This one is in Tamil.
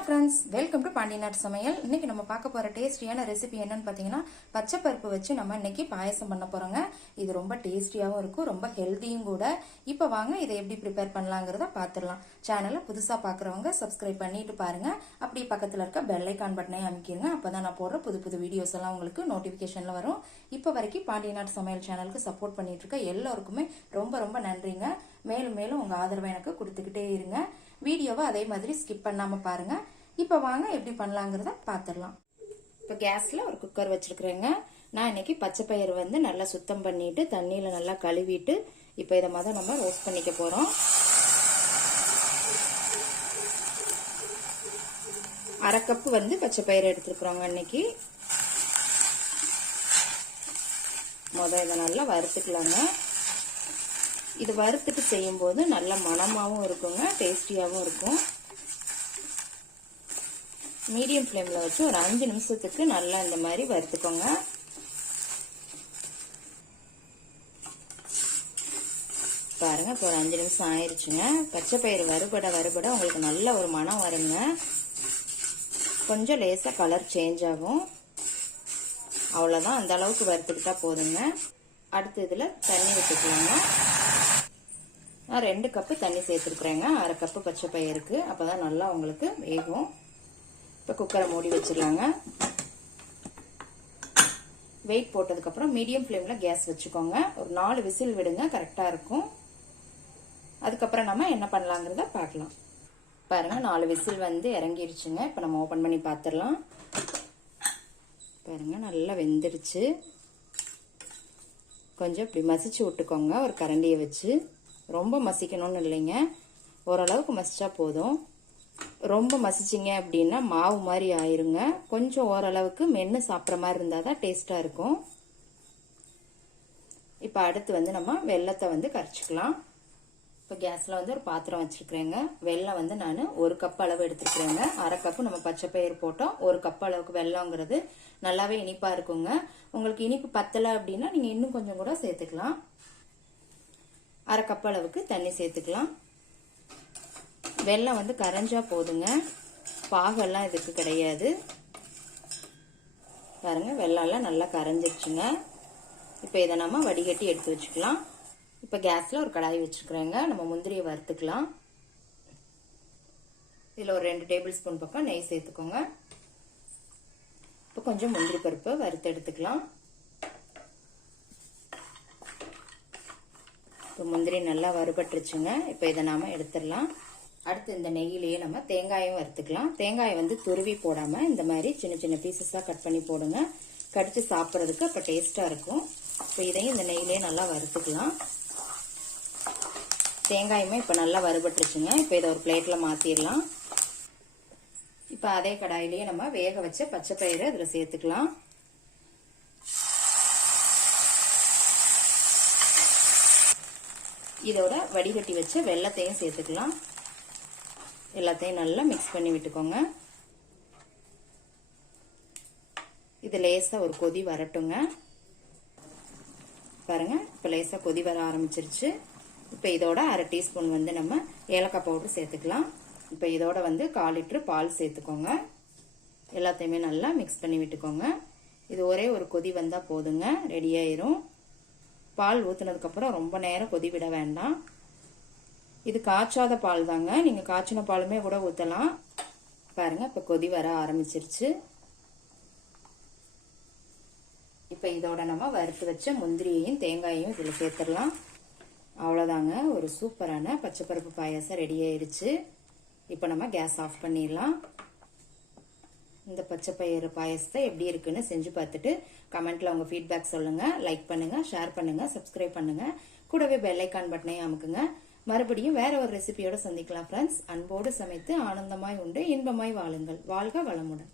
ஹலோ ஃப்ரெண்ட்ஸ், வெல்கம் டு பாண்டிநாட்டு சமையல். இன்னைக்கு நம்ம பார்க்க போற டேஸ்டியான ரெசிபி என்னன்னு பார்த்தீங்கன்னா பச்சை பருப்பு வச்சு நம்ம இன்னைக்கு பாயசம் பண்ண போறோங்க. இது ரொம்ப டேஸ்டியாகவும் இருக்கும், ரொம்ப ஹெல்த்தியும் கூட. இப்போ வாங்க இதை எப்படி ப்ரிப்பேர் பண்ணலாங்கிறத பார்த்துடலாம். சேனலை புதுசாக பார்க்குறவங்க சப்ஸ்கிரைப் பண்ணிட்டு பாருங்க. அப்படி பக்கத்தில் இருக்க பெல் ஐக்கான் பட்டனை அமைக்கிருங்க. அப்போதான் நான் போடுற புது புது வீடியோஸ் எல்லாம் உங்களுக்கு நோட்டிஃபிகேஷனில் வரும். இப்போ வரைக்கும் பாண்டிநாட்டு சமையல் சேனலுக்கு சப்போர்ட் பண்ணிட்டு இருக்க எல்லாருக்குமே ரொம்ப ரொம்ப நன்றிங்க. மேலும் மேலும் உங்கள் ஆதரவை எனக்கு கொடுத்துக்கிட்டே இருங்க. வீடியோவை அதே மாதிரி ஸ்கிப் பண்ணாம பாருங்க. இப்ப வாங்க எப்படி பண்ணலாங்கிறத பாத்துடலாம். இப்ப கேஸ்ல ஒரு குக்கர் வச்சிருக்கிறேங்க. நான் இன்னைக்கு பச்சை பயிறு நல்லா சுத்தம் பண்ணிட்டு தண்ணியில நல்லா கழுவிட்டு இப்ப இதை நம்ம ரோஸ்ட் பண்ணிக்க போறோம். அரை கப்பு பச்சை பயிறு எடுத்துக்கிறோங்க. இன்னைக்கு இதை நல்லா வறுத்துக்கலாங்க. இது வறுத்துட்டு செய்யும் போது நல்ல மணமாவும் இருக்குங்க, டேஸ்டியாவும் இருக்கும். மீடியம் ஃப்ளேம்ல வச்சு ஒரு 5 நிமிஷத்துக்கு நல்லா இந்த மாதிரி வறுத்துக்கோங்க. பாருங்க, இப்போ ஒரு 5 நிமிஷம் ஆயிடுச்சுங்க. பச்சை பயிறு வறுபட உங்களுக்கு நல்ல ஒரு மணம் வருங்க. கொஞ்சம் லேசா கலர் சேஞ்ச் ஆகும், அவ்வளவுதான். அந்த அளவுக்கு வறுத்துக்கிட்டா போதுங்க. அடுத்து இதுல தண்ணி விட்டுக்கலாங்க. நான் 2 கப்பு தண்ணி சேர்த்துருக்குறேங்க. அரை கப்பு பச்சை பயிருக்கு, அப்பதான் நல்லா உங்களுக்கு வேகும். இப்போ குக்கரை மூடி வச்சிடலாங்க. வெயிட் போட்டதுக்கு அப்புறம் மீடியம் ஃப்ளேம்ல கேஸ் வச்சுக்கோங்க. ஒரு 4 விசில் விடுங்க, கரெக்டா இருக்கும். அதுக்கப்புறம் நம்ம என்ன பண்ணலாங்கிறத பார்க்கலாம். பாருங்க, 4 விசில் இறங்கிருச்சுங்க. இப்போ நம்ம ஓபன் பண்ணி பார்த்துடலாம். பாருங்க, நல்லா வெந்துருச்சு. கொஞ்சம் இப்படி மசிச்சு விட்டுக்கோங்க ஒரு கரண்டியை வச்சு. ரொம்ப மசிக்கணும்னு இல்லைங்க, ஓரளவுக்கு மசிச்சா போதும். ரொம்ப மசிச்சிங்க அப்படின்னா மாவு மாதிரி ஆயிருங்க. கொஞ்சம் ஓரளவுக்கு மென்று சாப்பிட்ற மாதிரி இருந்தால் தான் டேஸ்டாக இருக்கும். இப்போ அடுத்து நம்ம வெல்லத்தை கரைச்சிக்கலாம். இப்போ கேஸில் ஒரு பாத்திரம் வச்சுருக்கிறேங்க. வெல்லம் நான் 1 கப் அளவு எடுத்துருக்குறேங்க. அரை கப்பு நம்ம பச்சை பயிறு போட்டோம். 1 கப் அளவுக்கு வெல்லங்கிறது நல்லாவே இனிப்பாக இருக்குங்க. உங்களுக்கு இனிப்பு பத்தலை அப்படின்னா நீங்கள் இன்னும் கொஞ்சம் கூட சேர்த்துக்கலாம். அரை கப் அளவுக்கு தண்ணி சேர்த்துக்கலாம். வெல்லம் கரைஞ்சா போதுங்க, பாகெல்லாம் இதுக்கு கிடையாது. பாருங்க, வெள்ளம்லாம் நல்லா கரைஞ்சிருச்சுங்க. இப்போ இதை நம்ம வடிகட்டி எடுத்து வச்சுக்கலாம். இப்போ கேஸ்ல ஒரு கடாய் வச்சுக்கிறேங்க. நம்ம முந்திரியை வறுத்துக்கலாம். இதில் ஒரு 2 டேபிள் ஸ்பூன் பக்கம் நெய் சேர்த்துக்கோங்க. இப்போ கொஞ்சம் முந்திரி பருப்பு வறுத்து எடுத்துக்கலாம். முந்திரி நல்லா வறுபட்டுருச்சுங்க. இப்போ இதை நாம எடுத்துடலாம். அடுத்து இந்த நெய்யிலேயே நம்ம தேங்காயும் வறுத்துக்கலாம். தேங்காயை துருவி போடாம இந்த மாதிரி சின்ன சின்ன பீசஸா கட் பண்ணி போடுங்க. கடிச்சு சாப்பிட்றதுக்கு அப்ப டேஸ்டா இருக்கும். இப்போ இதையும் இந்த நெய்யிலேயே நல்லா வறுத்துக்கலாம். தேங்காயுமே இப்போ நல்லா வறுபட்டுருச்சுங்க. இப்போ இதை ஒரு பிளேட்ல மாத்திடலாம். இப்போ அதே கடாயிலேயே நம்ம வேக வச்ச பச்சை பயிறு இதுல சேர்த்துக்கலாம். இதோட வடிகட்டி வச்ச வெல்லத்தையும் சேர்த்துக்கலாம். எல்லாத்தையும் நல்லா மிக்ஸ் பண்ணி விட்டுக்கோங்க. இது லேசா ஒரு கொதி வரட்டுங்க. பாருங்க, இப்ப லேசா கொதி வர ஆரம்பிச்சிருச்சு. இப்ப இதோட அரை டீஸ்பூன் நம்ம ஏலக்காய் பவுடர் சேர்த்துக்கலாம். இப்ப இதோட 1/4 லிட்டர் பால் சேர்த்துக்கோங்க. எல்லாத்தையுமே நல்லா மிக்ஸ் பண்ணி விட்டுக்கோங்க. இது ஒரே ஒரு கொதி வந்தா போதுங்க, ரெடி ஆயிரும். பால் ஊத்துனதுக்கு அப்புறம் ரொம்ப நேரம் கொதி விட வேண்டாம். இது காய்ச்சாத பால் தாங்க, நீங்க காய்ச்சின பாலுமே கூட ஊத்தலாம். பாருங்க, இப்ப கொதி வர ஆரம்பிச்சிருச்சு. இப்ப இதோட நம்ம வறுத்து வச்ச முந்திரியையும் தேங்காயையும் இதுல சேர்த்துடலாம். அவ்வளவுதாங்க, ஒரு சூப்பரான பச்சை பருப்பு பாயாசம் ரெடி ஆயிருச்சு. இப்ப நம்ம கேஸ் ஆஃப் பண்ணிடலாம். இந்த பச்சை பயிறு பாயசத்தை எப்படி இருக்குன்னு செஞ்சு பார்த்துட்டு கமெண்ட்ல உங்க ஃபீட்பேக் சொல்லுங்க. லைக் பண்ணுங்க, ஷேர் பண்ணுங்க, சப்ஸ்கிரைப் பண்ணுங்க. கூடவே பெல் ஐக்கான் பட்டனையும் அமுக்குங்க. மறுபடியும் வேற ஒரு ரெசிபியோட சந்திக்கலாம் ஃப்ரெண்ட்ஸ். அன்போடு சமைத்து ஆனந்தமாய் உண்டு இன்பமாய் வாழுங்கள். வாழ்க வளமுடன்.